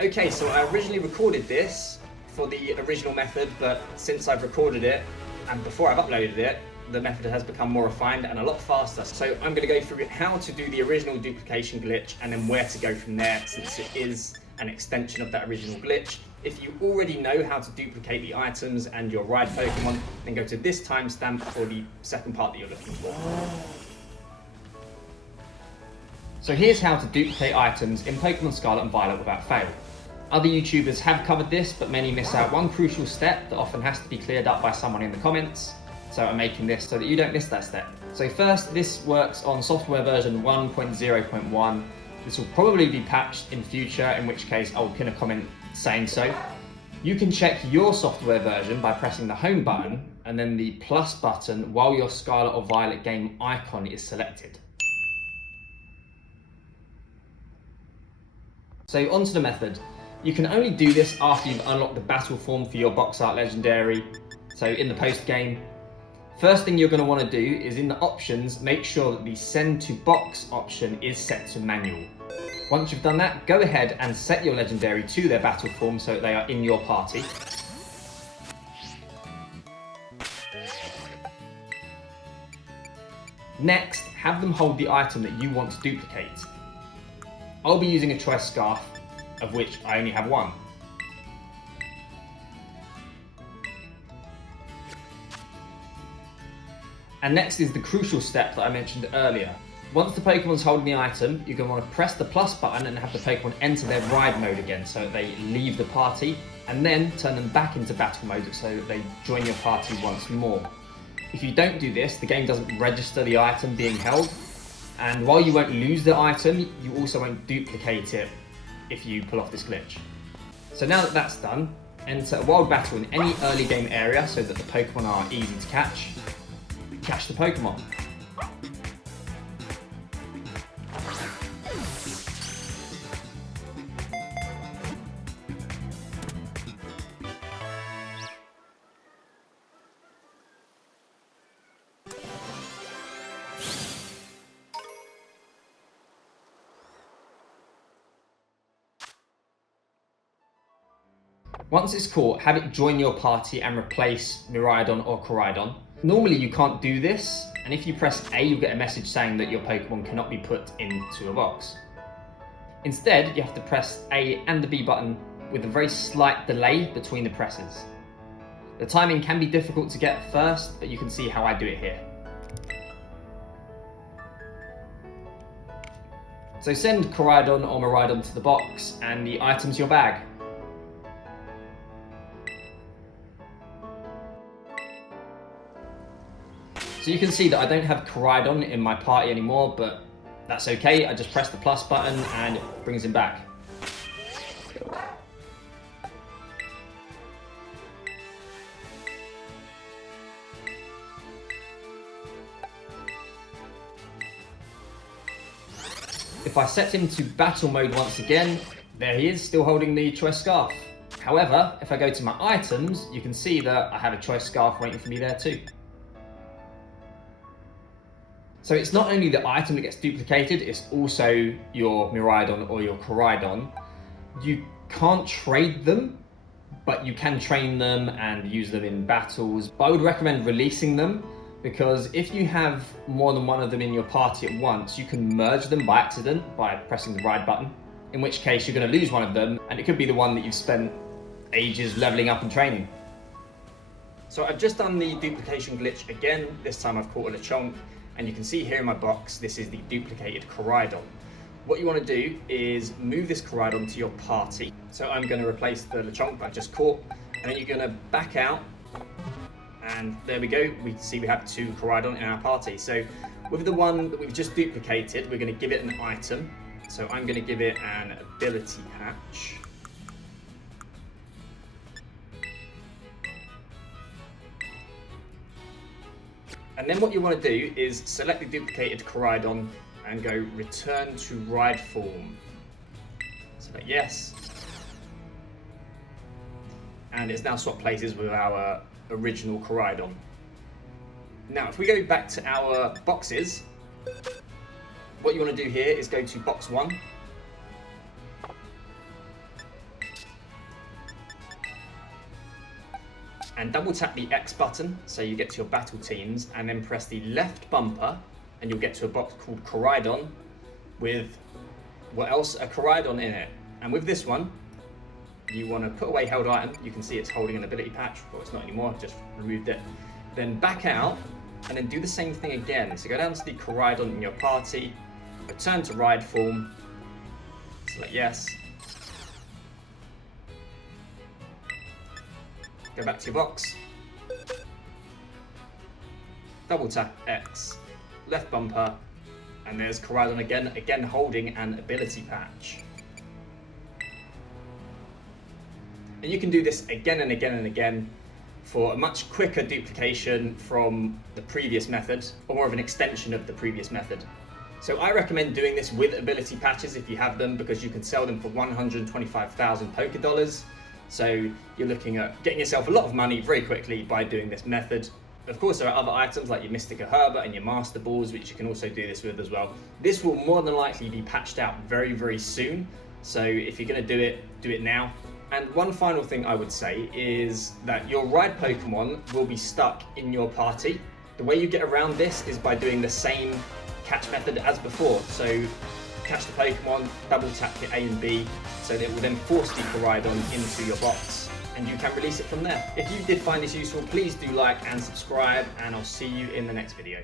Okay, so I originally recorded this for the original method, but since I've recorded it and before I've uploaded it, the method has become more refined and a lot faster. So I'm going to go through how to do the original duplication glitch and then where to go from there, since it is an extension of that original glitch. If you already know how to duplicate the items and your ride Pokemon, then go to this timestamp for the second part that you're looking for. So here's how to duplicate items in Pokemon Scarlet and Violet without fail. Other YouTubers have covered this, but many miss out one crucial step that often has to be cleared up by someone in the comments. So I'm making this so that you don't miss that step. So first, this works on software version 1.0.1. This will probably be patched in future, in which case I'll pin a comment saying so. You can check your software version by pressing the home button and then the plus button while your Scarlet or Violet game icon is selected. So onto the method. You can only do this after you've unlocked the battle form for your box art legendary, so in the post game. First thing you're going to want to do is in the options, make sure that the send to box option is set to manual. Once you've done that, go ahead and set your legendary to their battle form so that they are in your party. Next, have them hold the item that you want to duplicate. I'll be using a choice scarf, of which I only have one. And next is the crucial step that I mentioned earlier. Once the Pokemon's holding the item, you're going to want to press the plus button and have the Pokemon enter their ride mode again so that they leave the party, and then turn them back into battle mode so that they join your party once more. If you don't do this, the game doesn't register the item being held, and while you won't lose the item, you also won't duplicate it if you pull off this glitch. So now that that's done, enter a wild battle in any early game area so that the Pokemon are easy to catch. Catch the Pokemon. Once it's caught, have it join your party and replace Miraidon or Koraidon. Normally you can't do this, and if you press A, you'll get a message saying that your Pokemon cannot be put into a box. Instead, you have to press A and the B button with a very slight delay between the presses. The timing can be difficult to get at first, but you can see how I do it here. So send Koraidon or Miraidon to the box, and the item's your bag. So you can see that I don't have Koraidon in my party anymore, but that's okay. I just press the plus button and it brings him back. If I set him to battle mode once again, there he is, still holding the choice scarf. However, if I go to my items, you can see that I have a choice scarf waiting for me there too. So it's not only the item that gets duplicated, it's also your Miraidon or your Koraidon. You can't trade them, but you can train them and use them in battles. But I would recommend releasing them, because if you have more than one of them in your party at once, you can merge them by accident by pressing the ride button, in which case you're going to lose one of them, and it could be the one that you've spent ages leveling up and training. So I've just done the duplication glitch again. This time I've caught a Lechonk. And you can see here in my box, this is the duplicated Koraidon. What you want to do is move this Koraidon to your party. So I'm going to replace the Lechonk that I just caught, and then you're going to back out, and there we go. We can see we have two Koraidon in our party. So with the one that we've just duplicated, we're going to give it an item. So I'm going to give it an ability patch. And then what you want to do is select the duplicated Koraidon and go return to ride form. Select yes. And it's now swapped places with our original Koraidon. Now if we go back to our boxes, what you want to do here is go to box 1. and double tap the X button so you get to your battle teams, and then press the left bumper and you'll get to a box called Koraidon with what else? A Koraidon in it. And with this one, you want to put away held item. You can see it's holding an ability patch. Well, it's not anymore, I've just removed it. Then back out and then do the same thing again. So go down to the Koraidon in your party, return to ride form, select yes. Go back to your box, double tap X, left bumper, and there's Koraidon again holding an ability patch. And you can do this again and again and again for a much quicker duplication from the previous method, or more of an extension of the previous method. So I recommend doing this with ability patches if you have them, because you can sell them for 125,000 Poké Dollars. So you're looking at getting yourself a lot of money very quickly by doing this method. Of course, there are other items like your Mystica Herba and your Master Balls, which you can also do this with as well. This will more than likely be patched out very, very soon. So if you're going to do it now. And one final thing I would say is that your ride Pokemon will be stuck in your party. The way you get around this is by doing the same catch method as before. So catch the Pokemon, double tap your A and B, so that it will then force the Koraidon into your box, and you can release it from there. If you did find this useful, please do like and subscribe, and I'll see you in the next video.